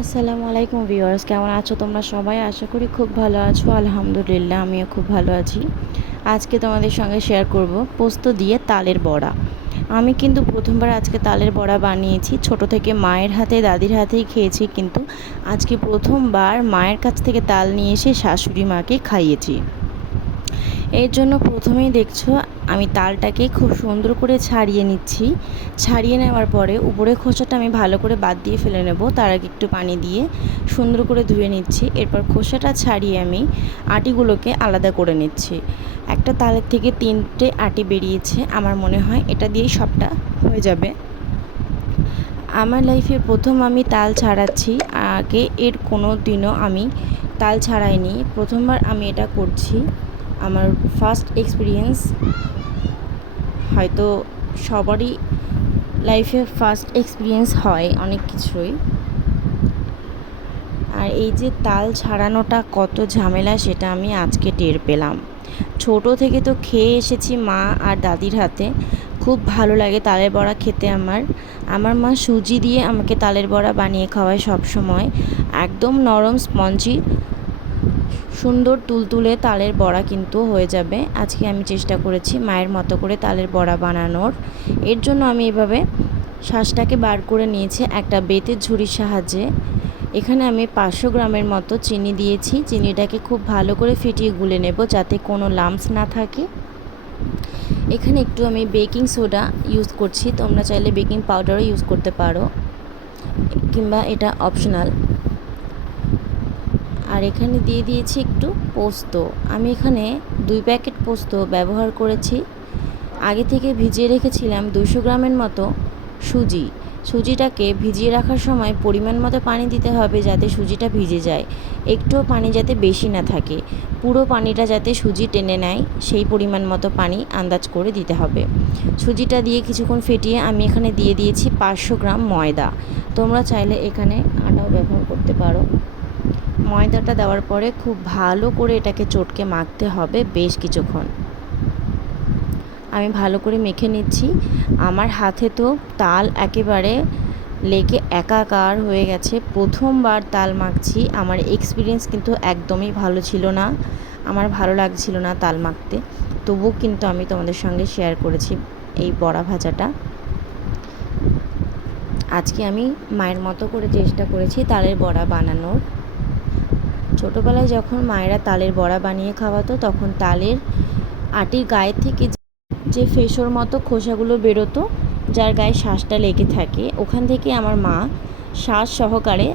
আসসালামু আলাইকুম ভিউয়ার্স, কেমন আছো তোমরা সবাই? আশা করি খুব ভালো আছো। আলহামদুলিল্লাহ, আমিও খুব ভালো আছি। আজকে তোমাদের সঙ্গে শেয়ার করব পোস্ত দিয়ে তালের বড়া। আমি কিন্তু প্রথমবার আজকে তালের বড়া বানিয়েছি। ছোট থেকে মায়ের হাতে, দাদির হাতেই খেয়েছি কিন্তু আজকে প্রথমবার মায়ের কাছ থেকে তাল নিয়ে এসে শাশুড়ি মাকে খাইয়েছি। এর জন্য প্রথমেই দেখছ আমি তালটাকে খুব সুন্দর করে ছাড়িয়ে নিচ্ছি। ছাড়িয়ে নেওয়ার পরে উপরে খোসাটা আমি ভালো করে বাদ দিয়ে ফেলে নেব। তার আগে একটু পানি দিয়ে সুন্দর করে ধুয়ে নিচ্ছি। এরপর খোসাটা ছাড়িয়ে আমি আটিগুলোকে আলাদা করে নিচ্ছি। একটা তালের থেকে তিনটে আটি বেরিয়েছে। আমার মনে হয় এটা দিয়েই সবটা হয়ে যাবে। আমার লাইফে প্রথম আমি তাল ছাড়াচ্ছি। আগে এর কোনো দিনও আমি তাল ছাড়াইনি। প্রথমবার আমি এটা করছি। আমার ফার্স্ট এক্সপিরিয়েন্স হয়তো সবারই লাইফে ফার্স্ট এক্সপিরিয়েন্স হয় অনেক কিছুই। আর এই যে তাল ছাড়ানোটা কত ঝামেলা সেটা আমি আজকে টের পেলাম। ছোট থেকে তো খেয়ে এসেছি মা আর দাদির হাতে। খুব ভালো লাগে তালের বড়া খেতে আমার। আমার মা সুজি দিয়ে আমাকে তালের বড়া বানিয়ে খাওয়ায় সব সময় একদম নরম স্পঞ্জি সুন্দর তুলতুলে তালের বড়া কিন্তু হয়ে যাবে। আজকে আমি চেষ্টা করেছি মায়ের মতো করে তালের বড়া বানানোর। এর জন্য আমি এভাবে শ্বাসটাকে বার করে নিয়েছি একটা বেতের ঝুড়ির সাহায্যে। এখানে আমি পাঁচশো গ্রামের মতো চিনি দিয়েছি। চিনিটাকে খুব ভালো করে ফিটিয়ে গুলে নেব যাতে কোনো লাম্পস না থাকে। এখানে একটু আমি বেকিং সোডা ইউজ করছি। তোমরা চাইলে বেকিং পাউডারও ইউজ করতে পারো। কিংবা এটা অপশনাল। আর এখানে দিয়ে দিয়েছি একটু পোস্ত। আমি এখানে দুই প্যাকেট পোস্ত ব্যবহার করেছি। আগে থেকে ভিজিয়ে রেখেছিলাম দুশো গ্রামের মতো সুজি। সুজিটাকে ভিজিয়ে রাখার সময় পরিমাণ মতো পানি দিতে হবে যাতে সুজিটা ভিজে যায়। একটুও পানি যাতে বেশি না থাকে। পুরো পানিটা যাতে সুজি টেনে নেয়, সেই পরিমাণ মতো পানি আন্দাজ করে দিতে হবে। সুজিটা দিয়ে কিছুক্ষণ ফেটিয়ে আমি এখানে দিয়ে দিয়েছি পাঁচশো গ্রাম ময়দা। তোমরা চাইলে এখানে আটাও ব্যবহার করতে পারো। ময়দাটা দেওয়ার পরে খুব ভালো করে এটাকে চটকে মাখতে হবে বেশ কিছুক্ষণ। আমি ভালো করে মেখে নিচ্ছি। আমার হাতে তো তাল একেবারে লেগে একাকার হয়ে গেছে। প্রথমবার তাল মাখছি। আমার এক্সপিরিয়েন্স কিন্তু একদমই ভালো ছিল না। আমার ভালো লাগছিল না তাল মাখতে। তবুও কিন্তু আমি তোমাদের সঙ্গে শেয়ার করেছি এই বড়া ভাজাটা। আজকে আমি মায়ের মতো করে চেষ্টা করেছি তালের বড়া বানানোর। ছোটোবেলায় যখন মায়েরা তালের বড়া বানিয়ে খাওয়াতো, তখন তালের আটির গায়ের থেকে যে ফেসোর মতো খোসাগুলো বেরোতো, যার গায়ে শ্বাসটা লেগে থাকে, ওখান থেকে আমার মা শ্বাস সহকারে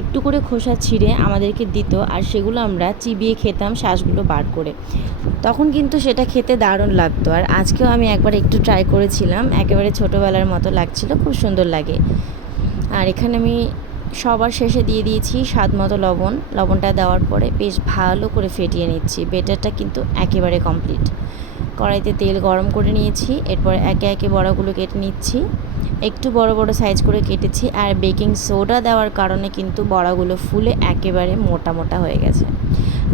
একটু করে খোসা ছিঁড়ে আমাদেরকে দিত আর সেগুলো আমরা চিবিয়ে খেতাম শ্বাসগুলো বার করে। তখন কিন্তু সেটা খেতে দারুণ লাগতো আর আজকেও আমি একবার একটু ট্রাই করেছিলাম, একেবারে ছোটোবেলার মতো লাগছিল, খুব সুন্দর লাগে। আর এখানে আমি সবার শেষে দিয়ে দিয়েছি স্বাদ মতো লবণ। লবণটা দেওয়ার পরে বেশ ভালো করে ফেটিয়ে নিচ্ছি। বেটারটা কিন্তু একেবারে কমপ্লিট কড়াইতে তেল গরম করে নিয়েছি, এরপর একে একে বড়াগুলো কেটে নিচ্ছি। একটু বড় বড় সাইজ করে কেটেছি আর বেকিং সোডা দেওয়ার কারণে কিন্তু বড়াগুলো ফুলে একেবারে মোটা মোটা হয়ে গেছে।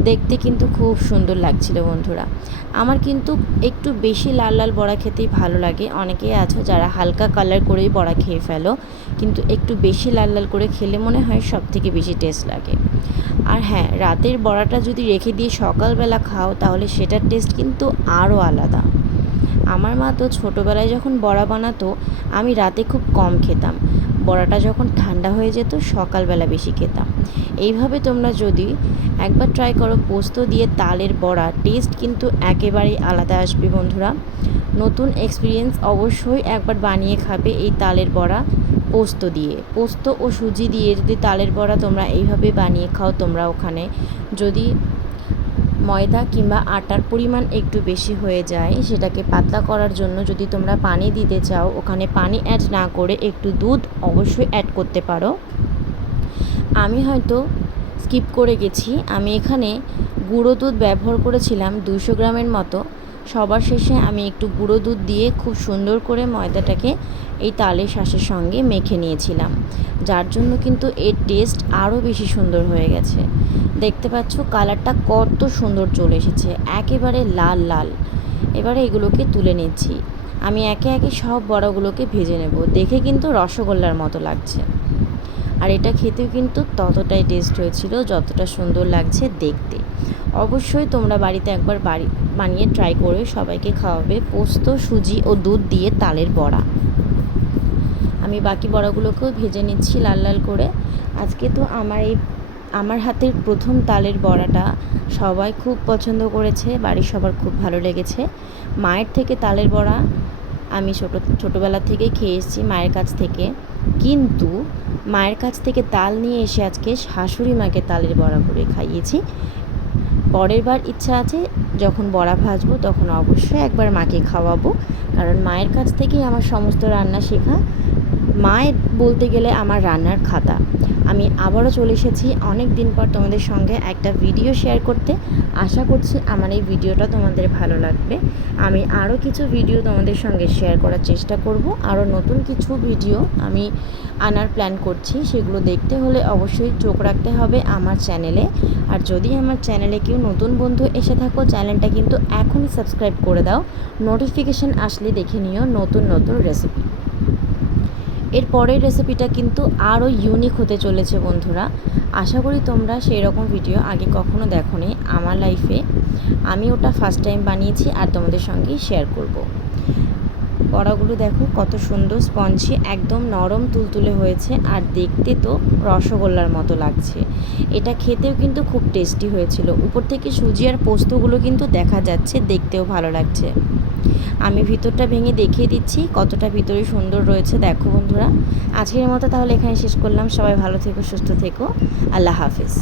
দেখতে কিন্তু খুব সুন্দর লাগছিল, বন্ধুরা। আমার কিন্তু একটু বেশি লাল লাল বড়া খেতেই ভালো লাগে। অনেকেই আছে যারা হালকা কালার করেই বড়া খেয়ে ফেলো, কিন্তু একটু বেশি লাল লাল করে খেলে মনে হয় সব থেকে বেশি টেস্ট লাগে। আর হ্যাঁ রাতের বড়াটা যদি রেখে দিয়ে সকালবেলা খাও, তাহলে সেটার টেস্ট কিন্তু আরও আলাদা। আমার মা তো ছোটোবেলায় যখন বড়া বানাতো, আমি রাতে খুব কম খেতাম। বড়াটা যখন ঠান্ডা হয়ে যেত, সকালবেলা বেশি খেতাম। এইভাবে তোমরা যদি একবার ট্রাই করো, পোস্ত দিয়ে তালের বড়া টেস্ট কিন্তু একেবারেই আলাদা আসবে বন্ধুরা। নতুন এক্সপিরিয়েন্স অবশ্যই একবার বানিয়ে খাবে এই তালের বড়া, পোস্ত দিয়ে। পোস্ত ও সুজি দিয়ে যদি তালের বড়া তোমরা এইভাবে বানিয়ে খাও, তোমরা ওখানে যদি ময়দা কিংবা আটার পরিমাণ একটু বেশি হয়ে যায়, সেটাকে পাতলা করার জন্য যদি তোমরা পানি দিতে চাও, ওখানে পানি অ্যাড না করে একটু দুধ অবশ্যই অ্যাড করতে পারো। আমি হয়তো স্কিপ করে গেছি। আমি এখানে গুঁড়ো দুধ ব্যবহার করেছিলাম দুশো গ্রামের মতো। সবার শেষে আমি একটু গুঁড়ো দুধ দিয়ে খুব সুন্দর করে ময়দাটাকে এই তালের শাঁসের সঙ্গে মেখে নিয়েছিলাম। যার জন্য কিন্তু এর টেস্ট আরও বেশি সুন্দর হয়ে গেছে। দেখতে পাচ্ছ কালারটা কত সুন্দর চলে এসেছে, একেবারে লাল লাল। এবারে এগুলোকে তুলে নিচ্ছি। আমি একে একে সব বড়াগুলোকে ভেজে নেব। দেখে কিন্তু রসগোল্লার মতো লাগছে। আর এটা খেতেও কিন্তু ততটাই টেস্ট হয়েছিল, যতটা সুন্দর লাগছে দেখতে। অবশ্যই তোমরা বাড়িতে একবার বাড়ি বানিয়ে ট্রাই করে সবাইকে খাওয়াবে। পোস্ত, সুজি ও দুধ দিয়ে তালের বড়া। আমি বাকি বড়াগুলোকেও ভেজে নিচ্ছি লাল লাল করে। আজকে তো আমার এই, আমার হাতের প্রথম তালের বড়াটা সবাই খুব পছন্দ করেছে, বাড়ির সবার খুব ভালো লেগেছে। মায়ের থেকে তালের বড়া আমি ছোটো, ছোটোবেলা থেকেই খেয়ে এসেছি মায়ের কাছ থেকে। কিন্তু মায়ের কাছ থেকে তাল নিয়ে এসে আজকে শাশুড়ি মাকে তালের বড়া করে খাইয়েছি। পরের বার ইচ্ছা আছে, যখন বড়া ভাজবো তখন অবশ্যই একবার মাকে খাওয়াবো। কারণ মায়ের কাছ থেকেই আমার সমস্ত রান্না শেখা। মায়ের বলতে গেলে আমার রান্নার খাতা। আমি আবারও চলে এসেছি অনেক দিন পর তোমাদের সঙ্গে একটা ভিডিও শেয়ার করতে। আশা করছি আমার এই ভিডিওটা তোমাদের ভালো লাগবে। আমি আরও কিছু ভিডিও তোমাদের সঙ্গে শেয়ার করার চেষ্টা করব। আরও নতুন কিছু ভিডিও আমি আনার প্ল্যান করছি। সেগুলো দেখতে হলে অবশ্যই চোখ রাখতে হবে আমার চ্যানেলে আর যদি আমার চ্যানেলে কেউ নতুন বন্ধু এসে থাকো চ্যানেলটা কিন্তু এখনই সাবস্ক্রাইব করে দাও। নোটিফিকেশান আসলে দেখে নিও নতুন নতুন রেসিপি এর পরের রেসিপিটা কিন্তু আরও ইউনিক হতে চলেছে, বন্ধুরা। আশা করি তোমরা সেই রকম ভিডিও আগে কখনো দেখো আমার লাইফে আমি ওটা ফার্স্ট টাইম বানিয়েছি আর তোমাদের সঙ্গেই শেয়ার করব। বড়াগুলো দেখো কত সুন্দর স্পঞ্জি একদম নরম তুলতুলে হয়েছে আর দেখতে তো রসগোল্লার মতো লাগছে। এটা খেতেও কিন্তু খুব টেস্টি হয়েছিল। উপর থেকে সুজি আর পোস্তগুলো কিন্তু দেখা যাচ্ছে, দেখতেও ভালো লাগছে। আমি ভিতরটা ভেঙে দেখিয়ে দিচ্ছি কতটা ভিতরে সুন্দর রয়েছে, দেখো বন্ধুরা। আজকের মতো তাহলে এখানে শেষ করলাম। সবাই ভালো থেকো, সুস্থ থেকো। আল্লাহ হাফিজ।